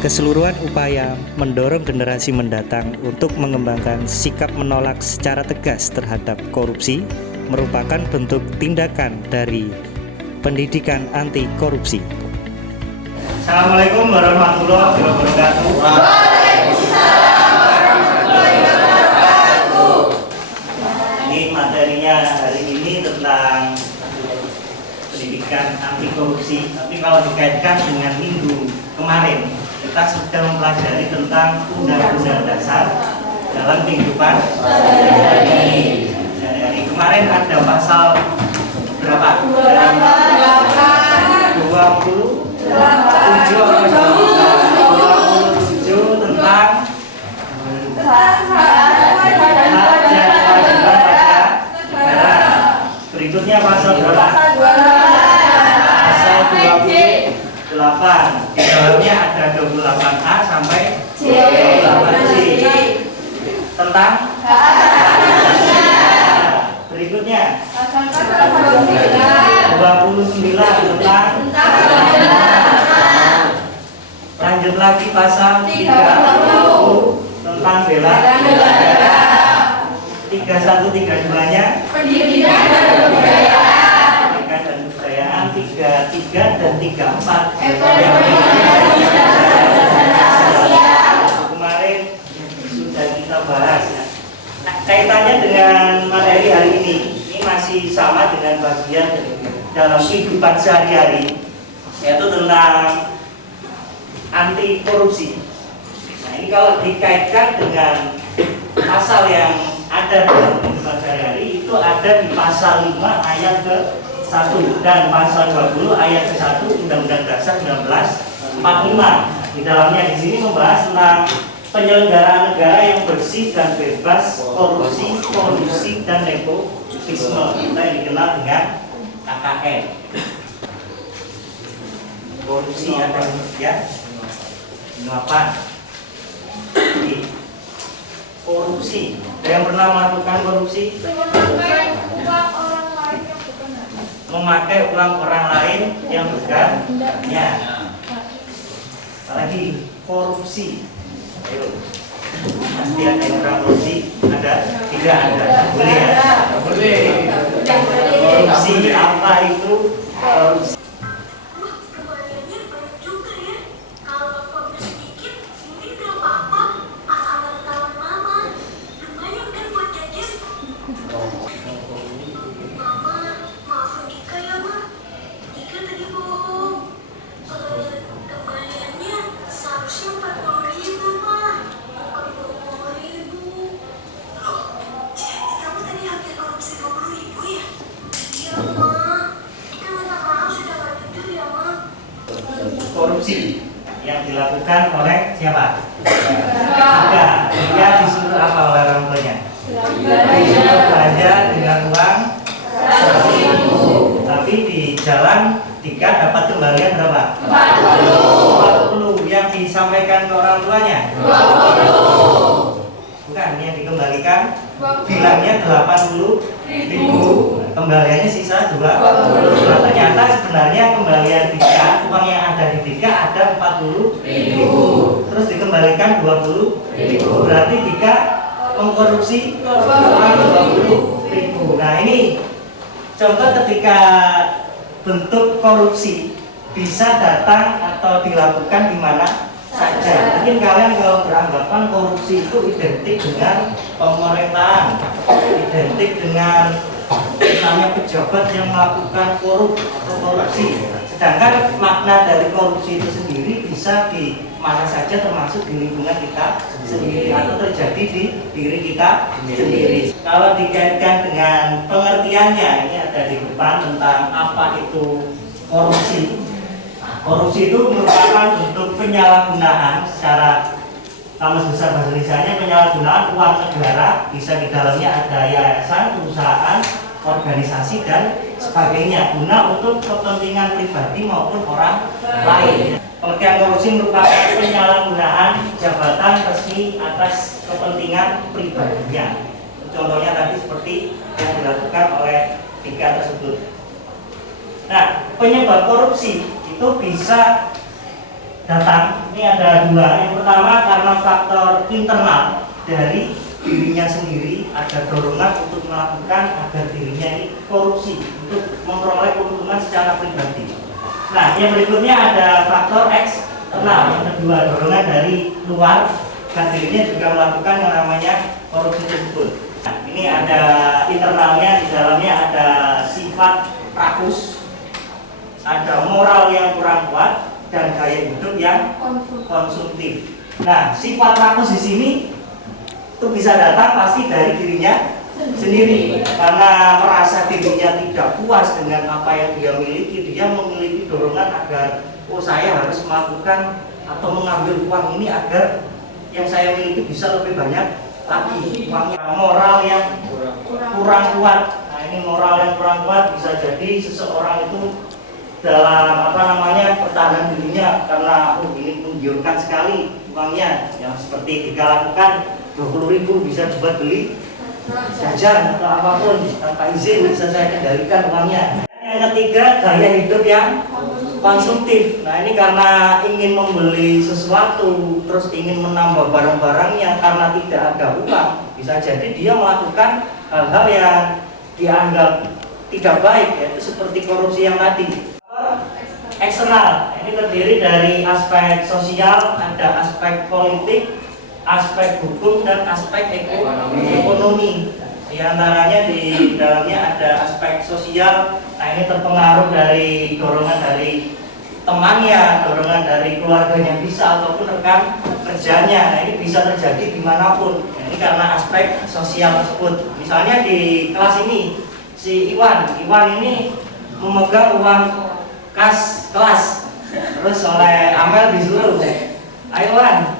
Keseluruhan upaya mendorong generasi mendatang untuk mengembangkan sikap menolak secara tegas terhadap korupsi merupakan bentuk tindakan dari pendidikan anti korupsi. Assalamualaikum warahmatullahi wabarakatuh. Waalaikumsalam warahmatullahi wabarakatuh. Ini materinya hari ini tentang pendidikan anti korupsi. Tapi kalau dikaitkan dengan minggu kemarin, kita sudah mempelajari tentang undang-undang dasar dalam kehidupan sehari-hari. Kemarin ada pasal berapa? 27 tentang hak dan kewajiban negara. Berikutnya pasal berapa? Pasal 28. Di dalamnya ada 28A sampai 28C tentang berikutnya 29 tentang lanjut lagi pasal 30 tentang bela negara. 31 32 nya Pendidikan dan kebudayaan. pendidikan dan kebudayaan. 33 dan 34 Ekonomi kemarin sudah kita bahas ya. Nah, kaitannya dengan materi hari ini masih sama dengan bagian dalam kehidupan sehari-hari, yaitu tentang anti korupsi. Nah, ini kalau dikaitkan dengan pasal yang ada dalam kehidupan sehari-hari, itu ada di pasal 5 ayat ke-1 dan pasal 20 ayat ke-1 Undang-Undang Dasar 1945. Di dalamnya di sini membahas tentang penyelenggaraan negara yang bersih dan bebas korupsi, kolusi, dan nepotisme. Kita yang dikenal dengan KKN. Korupsi ada ya, apa? Korupsi. Ada yang pernah melakukan korupsi? Memakai uang orang lain yang bukan. Ya. Lagi korupsi. Ayo. Pasti ada yang pernah korupsi? Ada? Tidak ada. Boleh ya? Boleh. Korupsi apa itu? Korupsi. Korupsi yang dilakukan oleh siapa? Tiga disuruh apa oleh orang tuanya? Disuruh belanja dengan uang 1.000. Tapi di jalan Tiga dapat kembalian berapa? 40. Yang disampaikan ke orang tuanya? 20. Bukan, yang dikembalikan bilangnya 80.000. Kembaliannya sisa 20. Nah, ternyata sebenarnya kembalian Tiga, uang yang ada di Tiga ada 40.000. Terus dikembalikan 20.000. Berarti Tiga mengkorupsi uang 20.000. Nah, ini contoh ketika bentuk korupsi bisa datang atau dilakukan di mana saja. Mungkin kalian kalau beranggapan korupsi itu identik dengan pemerintahan, identik dengan namanya pejabat yang melakukan korupsi. Sedangkan makna dari korupsi itu sendiri bisa di mana saja, termasuk di lingkungan kita sendiri atau terjadi di diri kita sendiri. Kalau dikaitkan dengan pengertiannya, ini ada di depan tentang apa itu korupsi. Korupsi itu merupakan bentuk penyalahgunaan secara Kamus Besar Bahasa Indonesianya, penyalahgunaan uang negara, bisa di dalamnya ada yayasan, perusahaan, organisasi dan sebagainya guna untuk kepentingan pribadi maupun orang lain. Pengertian korupsi merupakan penyalahgunaan jabatan resmi atas kepentingan pribadinya. Contohnya tadi seperti yang dilakukan oleh Tiga tersebut. Nah, penyebab korupsi itu bisa datang ini ada dua. Yang pertama karena faktor internal dari dirinya sendiri, ada dorongan untuk melakukan agar dirinya ini korupsi untuk memperoleh keuntungan secara pribadi. Nah, yang berikutnya ada faktor eksternal. Yang kedua, dorongan dari luar dan dirinya juga melakukan yang namanya korupsi tersebut. Nah, ini ada internalnya, di dalamnya ada sifat rakus, ada moral yang kurang kuat, dan gaya hidup yang konsumtif. Nah, sifat rakus di sini itu bisa datang pasti dari dirinya sendiri, karena merasa dirinya tidak puas dengan apa yang dia miliki. Dia memiliki dorongan agar saya harus melakukan atau mengambil uang ini agar yang saya miliki bisa lebih banyak lagi uangnya. Moral yang kurang kuat. Nah, ini moral yang kurang kuat bisa jadi seseorang itu dalam pertahanan dirinya, karena ini menggiurkan sekali uangnya, yang seperti jika lakukan 20.000 bisa buat beli jajan atau apapun tanpa izin, bisa saya kendalikan uangnya. Yang ketiga, gaya hidup yang konsumtif. Nah, ini karena ingin membeli sesuatu, terus ingin menambah barang-barangnya karena tidak ada uang, bisa jadi dia melakukan hal-hal yang dianggap tidak baik, yaitu seperti korupsi yang tadi. Eksternal, ini terdiri dari aspek sosial, ada aspek politik, aspek hukum, dan aspek ekonomi. Di antaranya di dalamnya ada aspek sosial. Nah, ini terpengaruh dari dorongan dari temannya, dorongan dari keluarganya bisa, ataupun rekan kerjanya. Nah, ini bisa terjadi dimanapun. Nah, ini karena aspek sosial tersebut. Misalnya di kelas ini, si Iwan ini memegang uang kas kelas, terus oleh Amel disuruh, ayo Wan,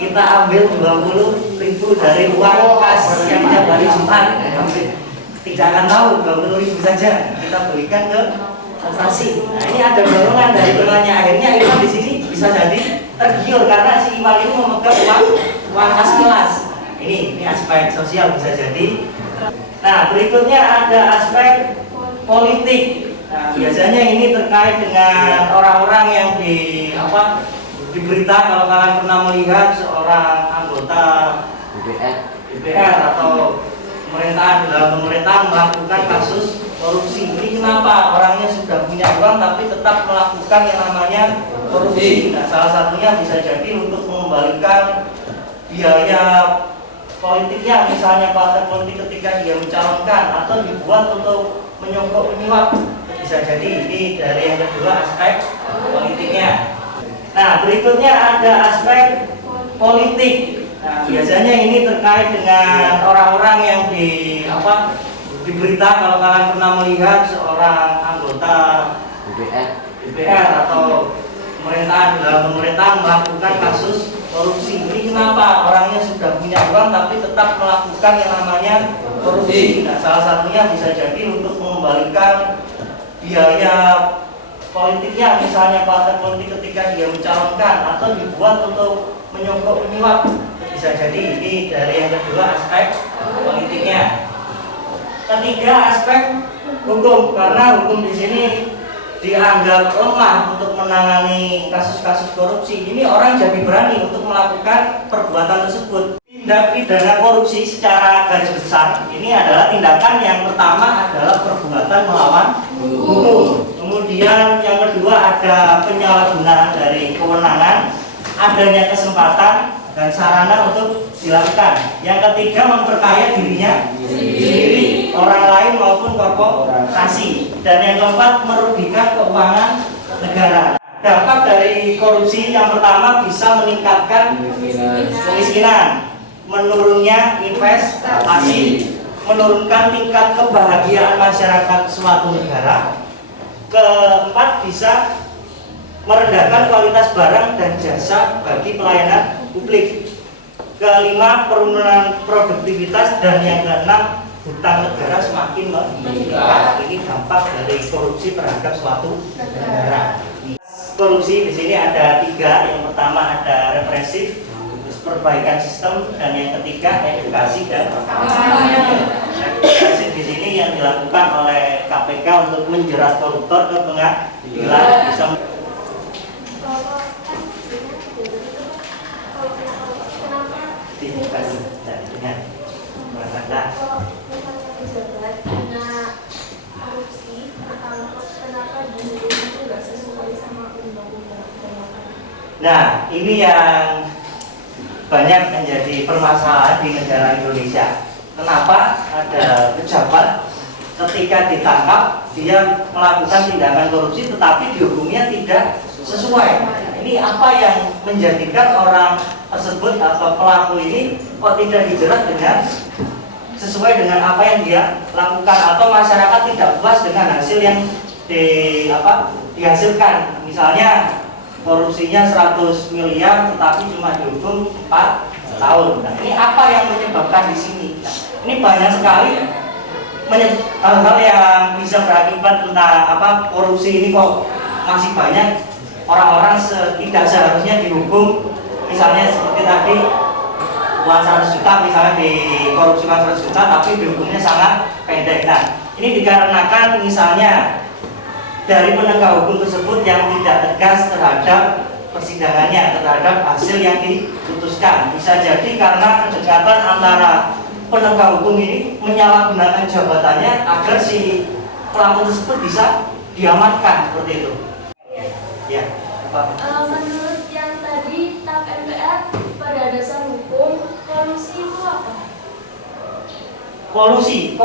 kita ambil 20.000 dari uang kas yang tiap hari Jumat. Tidak akan tahu, 20.000 saja kita berikan ke operasi. Nah, ini ada dorongan dari temannya, akhirnya Iwan di sini bisa jadi tergiur karena si Iwan ini memegang uang kas kelas. Ini aspek sosial bisa jadi. Nah, berikutnya ada aspek politik. Nah, biasanya ini terkait dengan orang-orang yang di berita. Kalau kalian pernah melihat seorang anggota DPR atau dalam pemerintahan melakukan kasus korupsi. Ini kenapa? Orangnya sudah punya uang tapi tetap melakukan yang namanya korupsi. Nah, salah satunya bisa jadi untuk mengembalikan biaya politiknya, misalnya partai politik ketika dia mencalonkan, atau dibuat untuk menyogok penyuap. Bisa jadi ini dari yang kedua, aspek politiknya. Nah, berikutnya ada aspek politik. Nah, biasanya ini terkait dengan orang-orang yang di berita. Kalau kalian pernah melihat seorang anggota DPR atau dalam pemerintahan melakukan kasus korupsi. Ini kenapa? Orangnya sudah punya uang tapi tetap melakukan yang namanya korupsi. Nah, salah satunya bisa jadi untuk mengembalikan biaya politiknya, misalnya partai politik ketika dia mencalonkan, atau dibuat untuk menyogok penyuap. Bisa jadi ini dari yang kedua, aspek politiknya. Ketiga, aspek hukum, karena hukum di sini dianggap lemah untuk menangani kasus-kasus korupsi. Ini orang jadi berani untuk melakukan perbuatan tersebut. Tindak pidana korupsi secara garis besar ini adalah tindakan yang pertama adalah perbuatan melawan hukum. Kemudian yang kedua ada penyalahgunaan dari kewenangan, adanya kesempatan dan sarana untuk dilakukan. Yang ketiga, memperkaya dirinya sendiri, orang lain maupun korporasi. Dan yang keempat, merugikan keuangan negara. Dampak dari korupsi yang pertama bisa meningkatkan kemiskinan, menurunnya investasi, menurunkan tingkat kebahagiaan masyarakat suatu negara. Keempat, bisa merendahkan kualitas barang dan jasa bagi pelayanan publik. Kelima, penurunan produktivitas. Dan yang keenam, hutang negara semakin meningkat. Ini dampak dari korupsi terhadap suatu negara. Korupsi di sini ada tiga. Yang pertama ada represif, perbaikan sistem, dan yang ketiga edukasi dan edukasi di sini yang dilakukan oleh KPK untuk menjerat koruptor ke pengadilan. Dengan Anda. Pejabat kena korupsi, kenapa dulu itu nggak sesuai sama undang-undang? Nah, ini yang banyak menjadi permasalahan di negara Indonesia. Kenapa ada pejabat ketika ditangkap dia melakukan tindakan korupsi tetapi dihukumnya tidak sesuai? Ini apa yang menjadikan orang tersebut atau pelaku ini kok tidak dijerat dengan sesuai dengan apa yang dia lakukan, atau masyarakat tidak puas dengan hasil yang dihasilkan? Misalnya korupsinya 100 miliar tetapi cuma dihukum 4 tahun. Nah, ini apa yang menyebabkan di sini? Nah, ini banyak sekali hal-hal yang bisa berakibat tentang korupsi ini kok masih banyak orang-orang tidak seharusnya dihukum. Misalnya seperti tadi uang 100 juta, misalnya di korupsi uang 100 juta tapi dihukumnya sangat pendek. Nah, ini dikarenakan misalnya dari penegak hukum tersebut yang tidak tegas terhadap persidangannya, terhadap hasil yang diputuskan. Bisa jadi karena kedekatan antara penegak hukum ini menyalahgunakan jabatannya agar si pelaku tersebut bisa diamankan, seperti itu. Ya, Pak. Menurut yang tadi TAP MPR pada dasar hukum, korupsi itu apa? Korupsi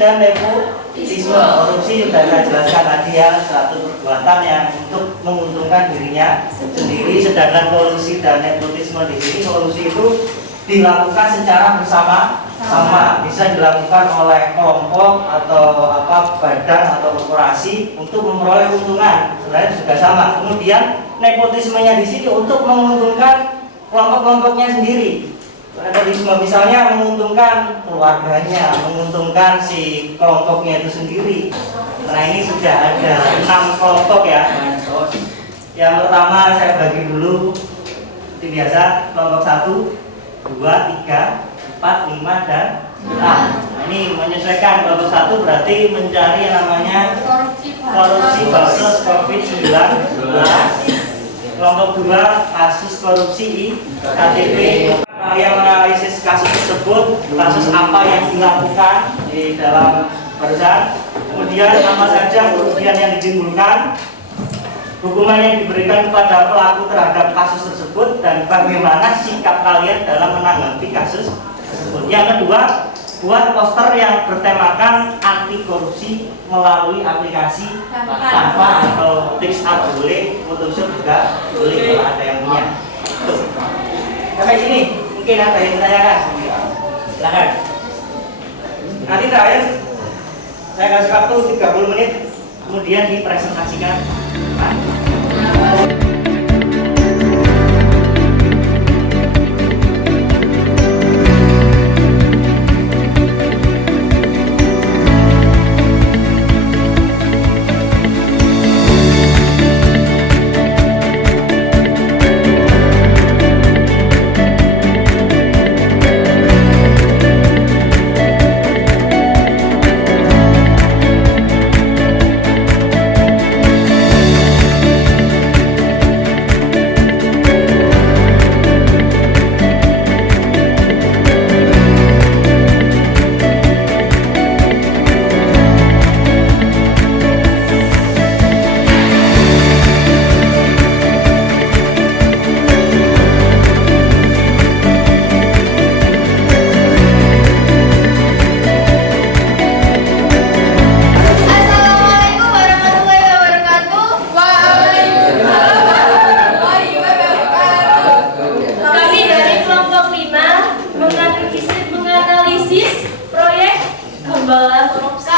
dan nepotisme. Korupsi sudah saya jelaskan tadi ya, suatu perbuatan yang untuk menguntungkan dirinya sendiri. Sedangkan korupsi dan nepotisme di sini, korupsi itu dilakukan secara bersama-sama, bisa dilakukan oleh kelompok atau badan atau korporasi untuk memperoleh keuntungan. Sebenarnya juga sama. Kemudian nepotismenya di sini untuk menguntungkan kelompok-kelompoknya sendiri. Nepotisme misalnya menguntungkan keluarganya, menguntungkan si kelompoknya itu sendiri. Nah, ini sudah ada 6 kelompok ya. Yang pertama saya bagi dulu seperti biasa, kelompok 1, 2, 3, 4, 5, dan 6. Nah, ini menyesuaikan. Kelompok 1 berarti mencari yang namanya korupsi kasus COVID-19. Kelompok 2 kasus korupsi KTP. Yang menganalisis kasus tersebut, kasus apa yang dilakukan di dalam perusahaan, kemudian apa saja kerugian yang ditimbulkan, hukuman yang diberikan kepada pelaku terhadap kasus tersebut, dan bagaimana sikap kalian dalam menanggapi kasus tersebut. Yang kedua, buat poster yang bertemakan anti korupsi melalui aplikasi tanpa atau tips boleh, Photoshop juga boleh kalau ada yang punya. Tuh. Sampai sini mungkin ada yang ditanyakan. Silakan. Nanti terakhir saya kasih waktu 30 menit, kemudian dipresentasikan.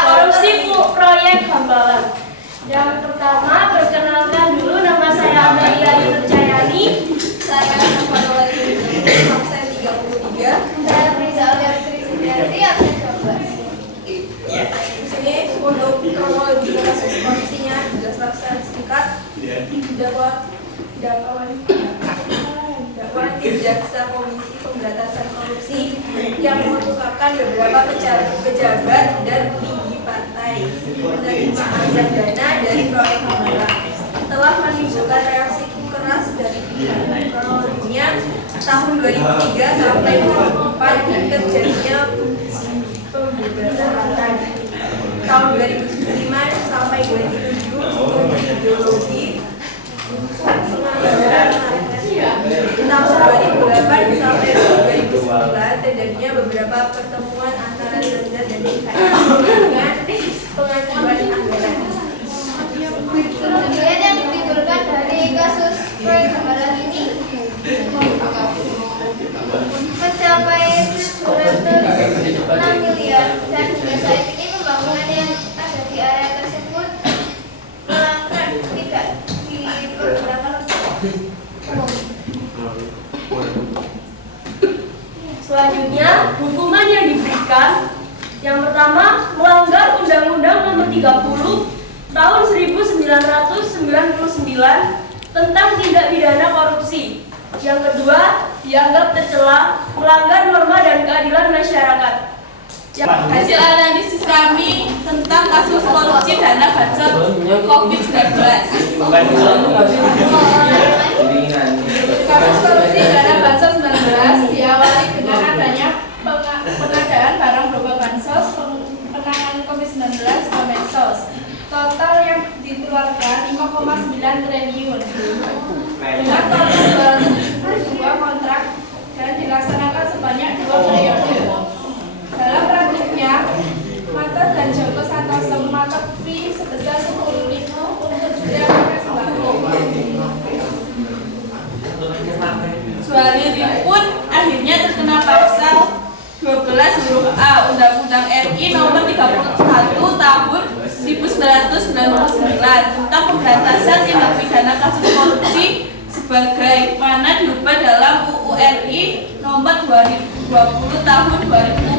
Korupsi proyek Hambalang. Yang pertama, perkenalkan dulu, nama saya Amelia Yunurjayani. Saya Nova absen 33. Saya Priza Aliatri Sindiarti, absen 12. Di sini untuk kronologi kasus korupsinya dijelaskan singkat. Dakwaan Jaksa Komisi Pemberantasan Korupsi yang mengungkapkan beberapa pejabat dan petinggi partai menerima aliran dana dari proyek Hambalang telah menimbulkan reaksi keras dari pihak. Kronologinya, tahun 2003 sampai 2004 terjadinya pembebasan lahan. Tahun 2005 sampai 2007 ideologi penganggaran. Tahun 2008 sampai 2009 terjadinya beberapa pertemuan antara Lemda dan DKI dengan pengajuan anggaran. Kemudian yang ditimbulkan dari kasus proyek Hambalang ini mencapai 706 miliar dan hingga saat ini pembangunan yang ada di area tersebut tidak dipergunakan umum. Selanjutnya, hukuman yang diberikan yang pertama melanggar Undang-Undang Nomor 30 Tahun 1999 tentang tindak pidana korupsi. Yang kedua, dianggap tercela melanggar norma dan keadilan masyarakat. Hasil analisis kami tentang kasus korupsi dana bansos COVID-19. Kasus korupsi dana bansos 19 diawali dengan adanya pengadaan barang berupa bansos penanganan COVID-19 Kemensos. Total yang dikeluarkan 5,9 triliun dengan total 272 kontrak dan dilaksanakan sebanyak 2 periode. Dalam praktiknya, Mater dan Joko Santoso mematok fee sebesar 10.000 untuk setiap paket sembako. Jualiri pun akhirnya terkena pasal 12 huruf A Undang-Undang RI Nomor 31 Tahun 1999 tentang pemberantasan tindak pidana kasus korupsi sebagaimana diubah dalam UU RI Nomor 20 Tahun 2000